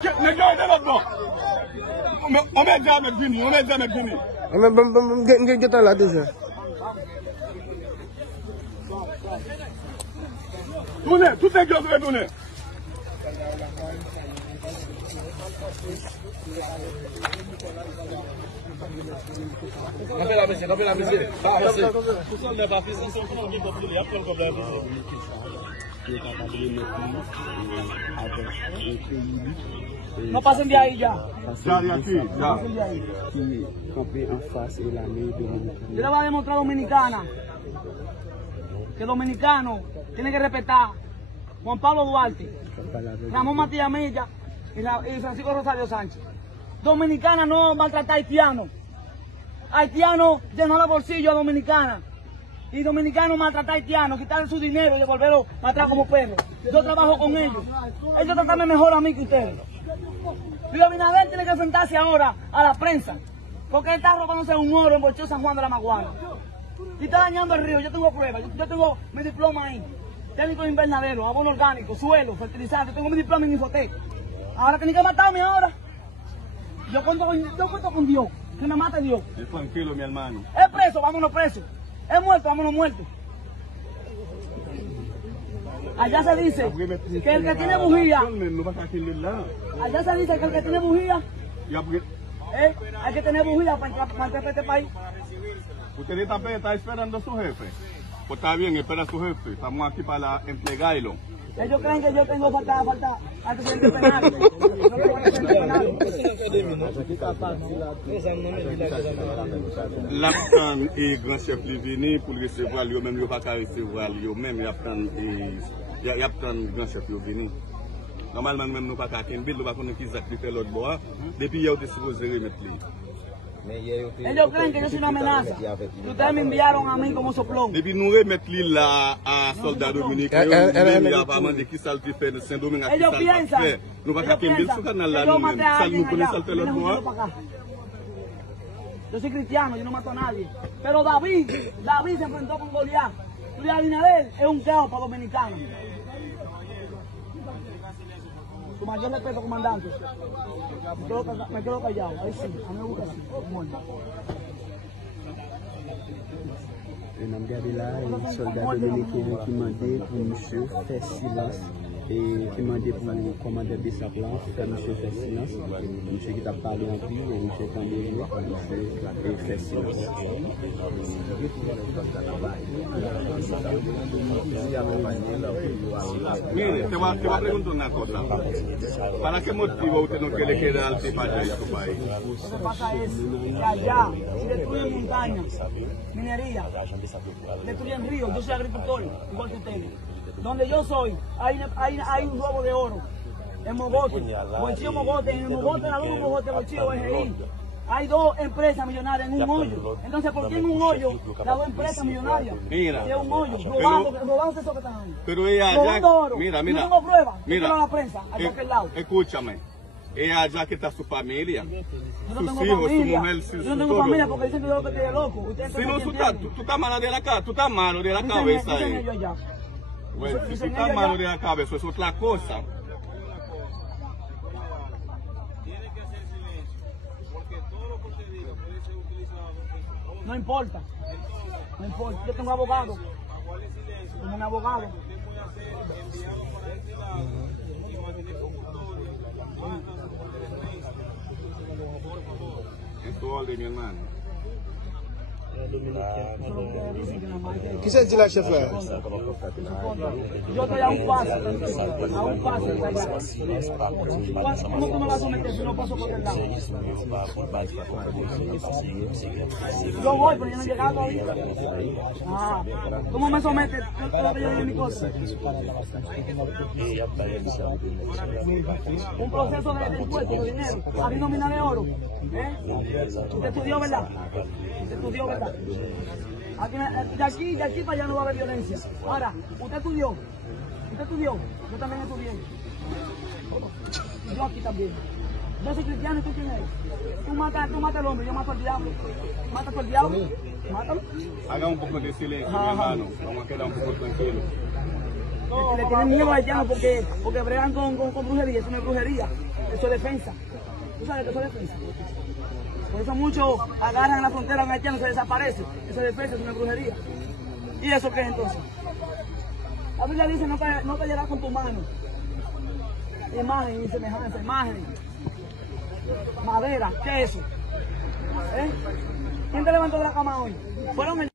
Ne joy de la bok. On met jamais fini, on met jamais fini. Ngeen jotal la déjà. Tournez, tout est gars de tourner. Rappelez la musique. No pasen de ahí ya. Ya de aquí, ya. Pasen de ahí. Qui campait en face et la ley dominicana. Yo le voy a demostrar a Dominicana que Dominicano tiene que respetar Juan Pablo Duarte, Ramón Matías Mella y Francisco Rosario Sánchez. Dominicana no maltrata a haitianos. Haitianos llenó los bolsillos a Dominicana. Y dominicanos maltratar a haitianos, quitarle su dinero y devolverlo para atrás como perros. Yo trabajo con ellos. Ellos tratan mejor a mí que ustedes. Luis Abinader tiene que enfrentarse ahora a la prensa, porque él está robándose un oro en Bolchón San Juan de la Maguana. Y está dañando el río. Yo tengo pruebas. Yo tengo mi diploma ahí. Técnico de invernadero, abono orgánico, suelo, fertilizante. Yo tengo mi diploma en Infotec. Ahora tienen que matarme ahora. Yo cuento con Dios. Que me mate Dios. Tranquilo, mi hermano. Es preso, vámonos presos. Es muerto, vámonos muertos. Allá se dice que el que tiene bujía. Allá se dice que el que tiene bujía. Hay que tener bujía para entrar a este país. Usted está esperando a su jefe. Pues está bien, espera a su jefe. Estamos aquí para entregarlo. Ellos creen que yo tengo falta antecedentes penales. No tengo antecedentes penales. L'apprend et grand chef li vini pour recevoir lui-même, il va pas recevoir lui-même, il apprend grand chef li vini. Normalement, même nous pas qu'à Kenville, nous pas connaître qui ça fait l'autre bois. Depuis hier, on est supposé remettre lui. Ellos creen que yo soy una amenaza. Y ustedes me enviaron a mí como soplón. Depuis nous remettre lui là à soldat dominicain, il a pas demandé qui ça le fait de Saint-Domingue. Ellos piensan, nous pas qu'à Kenville sur canal là nous-mêmes. Ça nous connaît salter l'autre bois. Yo soy cristiano, yo no mato a nadie. Pero David se enfrentó con Goliat. Luis Abinader es un caos para dominicanos. Su mayor respeto, comandante. Me quedo callado. Ahí sí, a mí me gusta así. On a regardé là, un soldat dominicain qui demandait pour monsieur faire silence et qui demandait pour le commandant de sa place faire monsieur faire silence. Monsieur qui t'a parlé en plus, et monsieur Kandé, monsieur fait silence. Mire, te voy a preguntar una cosa. ¿Para qué motivo usted no quiere quedarse para allá en su país? Lo que pasa es que allá, si destruyen montañas, minería, destruyen ríos, yo soy agricultor, igual que ustedes. Donde yo soy, hay un robo de oro, en Mogote, Bolsillo Mogote, en el Mogote, la luz Mogote, Bolsillo EGI. Hay dos empresas millonarias en un hoyo. Entonces, ¿por qué en un hoyo las dos empresas millonarias? Mira, es un hoyo, robándose eso que están ahí. Pero ella robando oro. Mira. Yo tengo pruebas, Mira, la prensa, a aquel lado. Escúchame, es allá que está su familia. Yo no sus tengo hijos, familia. Su mujer, yo no tengo familia porque dicen que yo lo que estoy loco. Si no, tú estás malo de la cabeza, tú estás malo de la cabeza. Bueno, si tú estás malo de la cabeza, eso es otra cosa. No importa, yo tengo abogado, tengo un abogado. Es tu orden, mi hermano. Qui s'est dit là, chef là? Yo estoy a un paso de allá. ¿Cómo tú me vas a someter si no paso por el lado? Yo voy, pero yo no he llegado ahí. ¿Cómo me sometes? Yo todavía digo mi cosa. Un proceso de impuestos, de dinero, a nómina de oro. Usted estudió, ¿verdad? De aquí para allá no va a haber violencia. Ahora, usted estudió, yo también estudié. Yo aquí también. Yo soy cristiano y tú quién eres. Tú matas al hombre, yo mato al diablo. Mata al diablo, mátalo. Haga un poco de silencio, mi hermano. Vamos a quedar un poco tranquilos. Le tienen miedo a haitianos porque bregan con brujería, eso no es brujería. Eso es defensa. ¿Tú sabes que eso es defensa? Por eso muchos agarran en la frontera a un haitiano y se desaparece. Eso es defensa, es una brujería. ¿Y eso qué es entonces? La Biblia dice no te llegarás con tu mano. Imagen y semejanza, imagen. Madera, ¿qué es eso? ¿Eh? ¿Quién te levantó de la cama hoy? Fueron